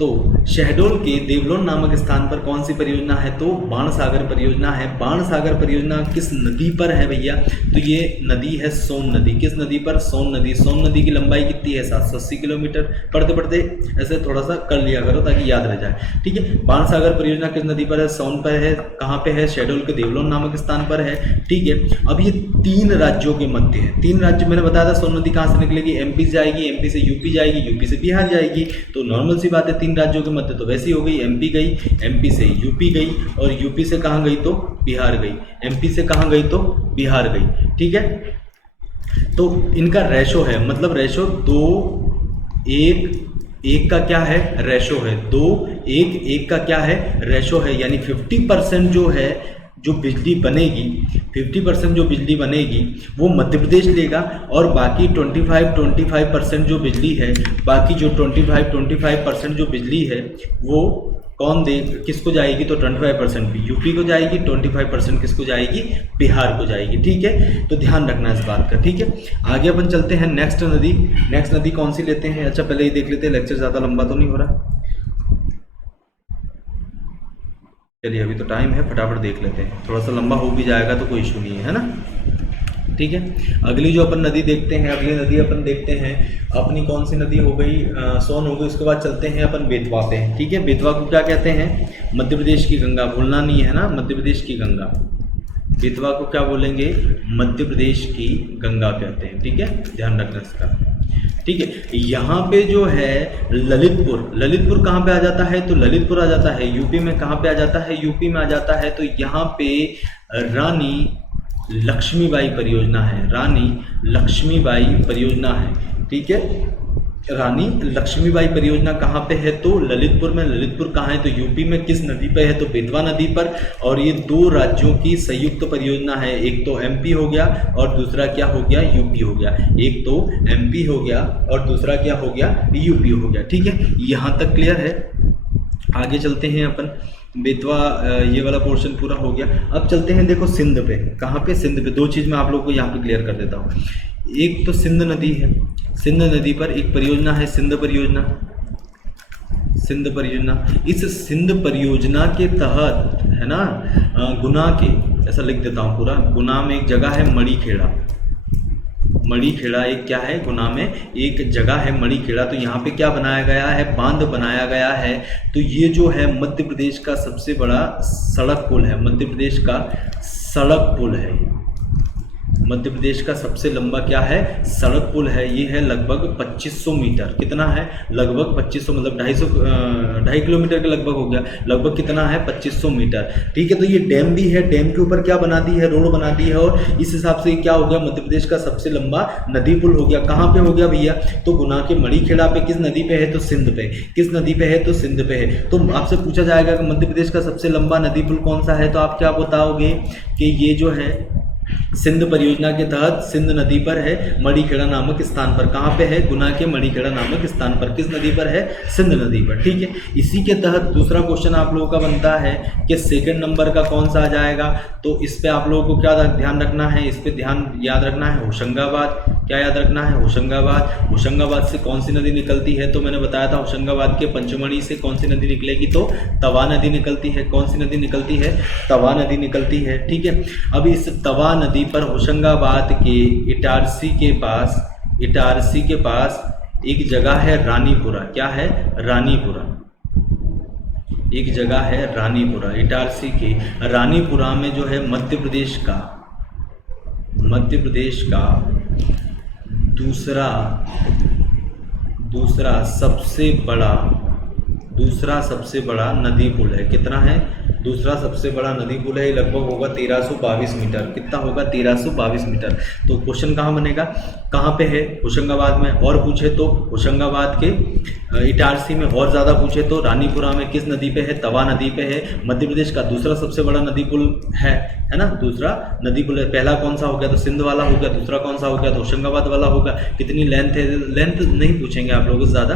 तो शहडोल के देवलोन नामक स्थान पर कौन सी परियोजना है, तो बाणसागर परियोजना है। बाणसागर परियोजना किस नदी पर है भैया, तो ये नदी है सोन नदी। किस नदी पर, सोन नदी। सोन नदी की लंबाई कितनी है, 780 किलोमीटर। पढ़ते पढ़ते ऐसे थोड़ा सा कर लिया करो ताकि याद रह जाए। ठीक है, बाणसागर परियोजना किस नदी पर है, सोन पर है। कहाँ पे है, शहडोल के देवलोन नामक स्थान पर है। ठीक है, अब ये 3 राज्यों के मध्य है। 3 राज्य मैंने बताया था, सोन नदी कहाँ से निकलेगी, एमपी से जाएगी, एमपी से यूपी जाएगी, यूपी से बिहार जाएगी। तो नॉर्मल सी बात है, 3 राज्यों के मध्य तो वैसी हो गई, एमपी गई, एमपी से यूपी गई, और यूपी से कहाँ गई, तो बिहार गई। एमपी से कहाँ गई, तो बिहार गई। ठीक है, तो इनका रेशो है, मतलब रेशो 2:1 का क्या है, रेशो है। 2:1 का क्या है, रेशो है। यानी 50% जो है, जो बिजली बनेगी, 50% जो बिजली बनेगी वो मध्य प्रदेश लेगा, और बाकी 25% जो बिजली है, बाकी जो 25% जो बिजली है वो कौन दे, किसको जाएगी, तो 25% भी यूपी को जाएगी, 25% किसको जाएगी, बिहार को जाएगी। ठीक है, तो ध्यान रखना इस बात का। ठीक है, आगे अपन चलते हैं नेक्स्ट नदी। नेक्स्ट नदी कौन सी लेते हैं, अच्छा पहले ये देख लेते हैं, लेक्चर ज़्यादा लंबा तो नहीं हो रहा। चलिए अभी तो टाइम है, फटाफट देख लेते हैं, थोड़ा सा लंबा हो भी जाएगा तो कोई इशू नहीं है ना। ठीक है, अगली जो अपन नदी देखते हैं, अगली नदी अपन देखते हैं अपनी कौन सी नदी हो गई, सोन हो गई। उसके बाद चलते हैं अपन बेतवा पे। ठीक है, बेतवा को क्या कहते हैं, मध्य प्रदेश की गंगा, भूलना नहीं है ना, मध्य प्रदेश की गंगा। बेतवा को क्या बोलेंगे, मध्य प्रदेश की गंगा कहते हैं। ठीक है, ध्यान रखना इसका। ठीक है, यहाँ पे जो है ललितपुर, ललितपुर कहाँ पे आ जाता है, तो ललितपुर आ जाता है यूपी में। कहाँ पे आ जाता है, यूपी में आ जाता है। तो यहाँ पे रानी लक्ष्मीबाई परियोजना है, रानी लक्ष्मीबाई परियोजना है। ठीक है, रानी लक्ष्मीबाई परियोजना कहाँ पे है, तो ललितपुर में। ललितपुर कहाँ है, तो यूपी में। किस नदी पे है, तो बेतवा नदी पर। और ये 2 राज्यों की संयुक्त परियोजना है, एक तो एमपी हो गया और दूसरा क्या हो गया, यूपी हो गया। एक तो एमपी हो गया और दूसरा क्या हो गया, यूपी हो गया। ठीक है, यहाँ तक क्लियर है। आगे चलते हैं अपन, बेतवा ये वाला पोर्शन पूरा हो गया। अब चलते हैं देखो सिंध पे। कहाँ पे, सिंध पे। 2 चीज़ मैं आप लोगों को यहाँ पे क्लियर कर देता हूँ। एक तो सिंध नदी है, सिंध नदी पर एक परियोजना है, सिंध परियोजना। सिंध परियोजना, इस सिंध परियोजना के तहत है ना, गुना के, ऐसा लिख देता हूँ पूरा, गुना में एक जगह है मणिखेड़ा। मणिखेड़ा एक क्या है, गुना में एक जगह है मणिखेड़ा। तो यहाँ पे क्या बनाया गया है, बांध बनाया गया है। तो ये जो है मध्य प्रदेश का सबसे बड़ा सड़क पुल है, मध्य प्रदेश का सड़क पुल है। मध्य प्रदेश का सबसे लंबा क्या है, सड़क पुल है, ये है लगभग 2500 मीटर। कितना है, लगभग 2500, मतलब 2.5 किलोमीटर के लगभग हो गया, लगभग कितना है 2500 मीटर। ठीक है, तो ये डैम भी है, डैम के ऊपर क्या बना दी है, रोड बना दी है, और इस हिसाब से क्या हो गया, मध्य प्रदेश का सबसे लंबा नदी पुल हो गया। कहाँ पे हो गया भैया, तो गुना के मणिखेड़ा पे। किस नदी पे है, तो सिंध पे। किस नदी पे है, तो सिंध पे है। तो आपसे पूछा जाएगा कि मध्य प्रदेश का सबसे लंबा नदी पुल कौन सा है, तो आप क्या बताओगे कि ये जो है सिंध परियोजना के तहत सिंध नदी पर है, मणिखेड़ा नामक स्थान पर। कहाँ पे है, गुना के मणिखेड़ा नामक स्थान पर। किस नदी पर है, सिंध नदी पर। ठीक है, इसी के तहत दूसरा क्वेश्चन आप लोगों का बनता है कि सेकंड नंबर का कौन सा आ जाएगा। तो इस पे आप लोगों को क्या ध्यान रखना है, इस पे ध्यान याद रखना है होशंगाबाद। क्या याद रखना है, होशंगाबाद। होशंगाबाद से कौन सी नदी निकलती है, तो मैंने बताया था होशंगाबाद के पंचमढ़ी से कौन सी नदी निकलेगी, तो तवा नदी निकलती है। कौन सी नदी निकलती है, तवा नदी निकलती है। ठीक है, अब इस तवा नदी पर होशंगाबाद के इटारसी के पास एक जगह है रानीपुरा। क्या है, रानीपुरा। एक जगह है रानीपुरा, इटारसी के रानीपुरा में जो है मध्य प्रदेश का दूसरा सबसे बड़ा नदी पुल है। कितना है, दूसरा सबसे बड़ा नदी पुल है, लगभग होगा 1322 मीटर। कितना होगा, 1322 मीटर। तो क्वेश्चन कहाँ बनेगा, कहाँ पे है, होशंगाबाद में। और पूछे तो होशंगाबाद के इटारसी में, और ज़्यादा पूछे तो रानीपुरा में। किस नदी पे है, तवा नदी पे है। मध्य प्रदेश का दूसरा सबसे बड़ा नदी पुल है ना, दूसरा नदी पुल है। पहला कौन सा हो गया, तो सिंध वाला हो गया। दूसरा कौन सा हो गया, तो होशंगाबाद वाला होगा। कितनी लेंथ है, लेंथ नहीं पूछेंगे आप लोगों से ज़्यादा,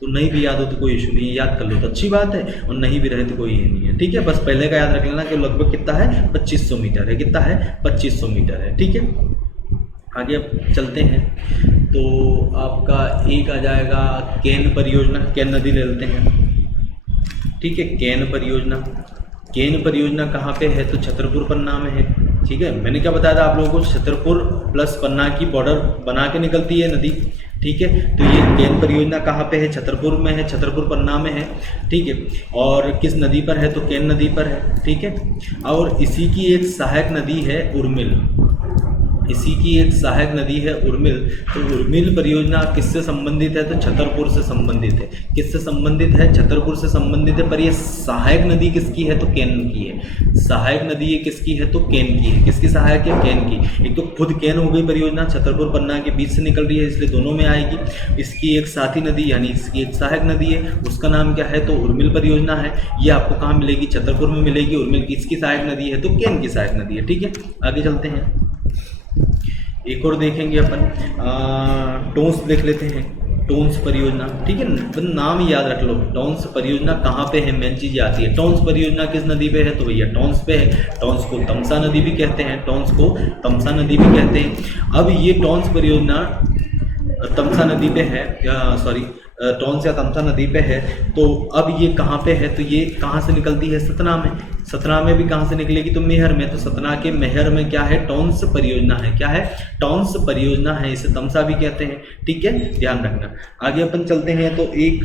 तो नहीं भी याद हो तो कोई इशू नहीं है, याद कर लो तो अच्छी बात है, और नहीं भी रहे तो कोई ये नहीं है। ठीक है, बस पहले का याद रख लेना कि लगभग कितना है, 2500 मीटर है। कितना है, 2500 मीटर है। ठीक है, आगे अब चलते हैं। तो आपका एक आ जाएगा केन परियोजना। केन नदी ले लेते हैं। ठीक है, केन परियोजना कहाँ पे है, तो छतरपुर पन्ना में है। ठीक है, मैंने क्या बताया था आप लोगों को, छतरपुर प्लस पन्ना की बॉर्डर बना के निकलती है नदी। ठीक है, तो ये केन परियोजना कहाँ पे है, छतरपुर में है, छतरपुर पन्ना में है। ठीक है, और किस नदी पर है, तो केन नदी पर है। ठीक है, और इसी की एक सहायक नदी है उर्मिल। उर्मिल। तो उर्मिल परियोजना किससे संबंधित है, तो छतरपुर से संबंधित है। किससे संबंधित है, छतरपुर से संबंधित है। पर ये सहायक नदी किसकी है, तो केन की है। सहायक नदी ये किसकी है, तो केन की है। किसकी सहायक है, केन की। एक तो खुद केन हो गई परियोजना, छतरपुर पन्ना के बीच से निकल रही है, इसलिए दोनों में आएगी। इसकी एक साथी नदी यानी इसकी एक सहायक नदी है, उसका नाम क्या है, तो उर्मिल परियोजना है। ये आपको कहाँ मिलेगी, छतरपुर में मिलेगी। उर्मिल किसकी सहायक नदी है, तो केन की सहायक नदी है। ठीक है, आगे चलते हैं। एक और देखेंगे अपन, टोंस देख लेते हैं। टोंस परियोजना। ठीक है, नाम ही याद रख लो। टोंस परियोजना कहाँ पे है, मेन चीज़ आती है। टोंस परियोजना किस नदी पे है, तो भैया टोंस पे है। टोंस को तमसा नदी भी कहते हैं। अब ये टोंस परियोजना तमसा नदी पे है, टोंस या तमसा नदी पे है। तो अब ये कहाँ पे है, तो ये कहाँ से निकलती है, सतना में। सतना में भी कहाँ से निकलेगी, तो मेहर में। तो सतना के मेहर में क्या है, टोंस परियोजना है। क्या है, टोंस परियोजना है, इसे तमसा भी कहते हैं। ठीक है, ध्यान रखना। आगे अपन चलते हैं, तो एक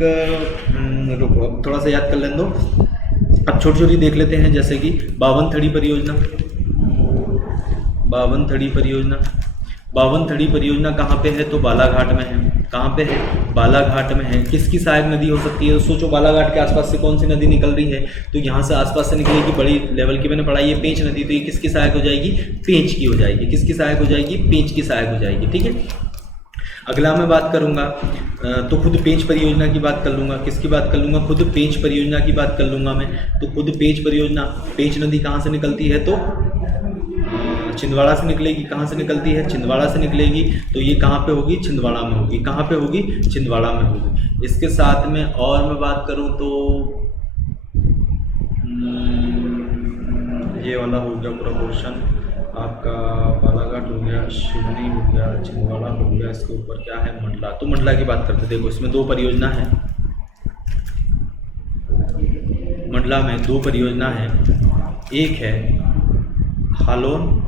रुको थोड़ा सा याद कर लें दो। अब छोटी छोटी देख लेते हैं, जैसे कि बावनथड़ी परियोजना कहाँ पे है, तो बालाघाट में है। कहाँ पे है, बालाघाट में है। किसकी सहायक नदी हो सकती है, तो सोचो बालाघाट के आसपास से कौन सी नदी निकल रही है, तो यहाँ से आसपास से निकलेगी, बड़ी लेवल की मैंने पढ़ाई है, पेंच नदी। तो ये किसकी सहायक हो जाएगी, पेंच की हो जाएगी। किसकी सहायक हो जाएगी, पेंच की सहायक हो जाएगी। ठीक है, अगला मैं बात करूँगा तो खुद पेंच परियोजना की बात कर लूँगा। किसकी बात कर लूँगा, खुद पेंच परियोजना की बात कर लूँगा मैं। तो खुद पेंच परियोजना, पेंच नदी कहाँ से निकलती है, तो छिंदवाड़ा से निकलेगी। कहाँ से निकलती है, छिंदवाड़ा से निकलेगी। तो ये कहाँ पे होगी, छिंदवाड़ा में होगी। कहाँ पे होगी, छिंदवाड़ा में होगी। इसके साथ में और मैं बात करूँ तो ये वाला हो गया पूरा पोर्शन आपका। बालाघाट हो गया, शिवनी हो गया, छिंदवाड़ा हो गया। इसके ऊपर क्या है, मंडला। तो मंडला की बात करते, देखो इसमें दो परियोजना है। मंडला में दो परियोजना है। एक है हालोन,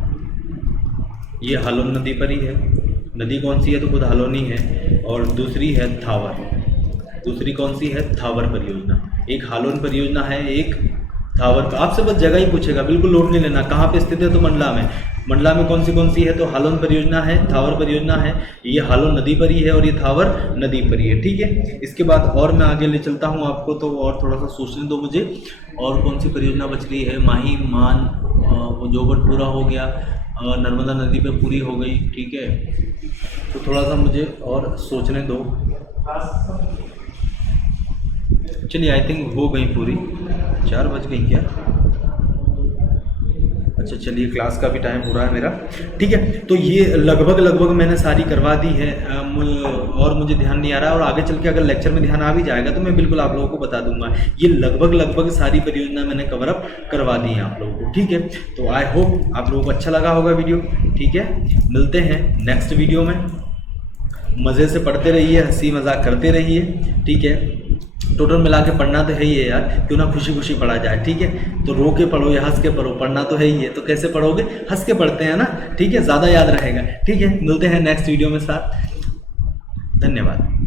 ये हालोन नदी पर ही है। नदी कौन सी है, तो खुद हालोन ही है। और दूसरी है थावर। दूसरी कौन सी है, थावर परियोजना। एक हालोन परियोजना है, एक थावर। आपसे बस जगह ही पूछेगा, बिल्कुल लोड नहीं लेना। कहाँ पे स्थित है, तो मंडला में। मंडला में कौन सी है, तो हालोन परियोजना है, थावर परियोजना है, ये हालोन नदी पर ही है और ये थावर नदी पर ही है, ठीक है। इसके बाद और मैं आगे ले चलता हूँ आपको, तो और थोड़ा सा सोचने दो मुझे, और कौन सी परियोजना बच रही है। माही मान वो जोगट पूरा हो गया, नर्मदा नदी पे पूरी हो गई, ठीक है। तो थोड़ा सा मुझे और सोचने दो। चलिए आई थिंक हो गई पूरी, 4 बज गई क्या? अच्छा चलिए, क्लास का भी टाइम हो रहा है मेरा, ठीक है। तो ये लगभग मैंने सारी करवा दी है, और मुझे ध्यान नहीं आ रहा है, और आगे चल के अगर लेक्चर में ध्यान आ भी जाएगा तो मैं बिल्कुल आप लोगों को बता दूंगा। ये लगभग सारी परियोजना मैंने कवर अप करवा दी है आप लोगों को, ठीक है। तो आई होप आप लोगों को अच्छा लगा होगा वीडियो, ठीक है। मिलते हैं नेक्स्ट वीडियो में, मज़े से पढ़ते रहिए, हंसी मजाक करते रहिए, ठीक है। टोटल मिला के पढ़ना तो है ही है यार, क्यों ना खुशी खुशी पढ़ा जाए, ठीक है। तो रो के पढ़ो या हंस के पढ़ो, पढ़ना तो है ही है, तो कैसे पढ़ोगे? हंस के पढ़ते हैं ना, ठीक है, ज़्यादा याद रहेगा, ठीक है। मिलते हैं नेक्स्ट वीडियो में साथ, धन्यवाद।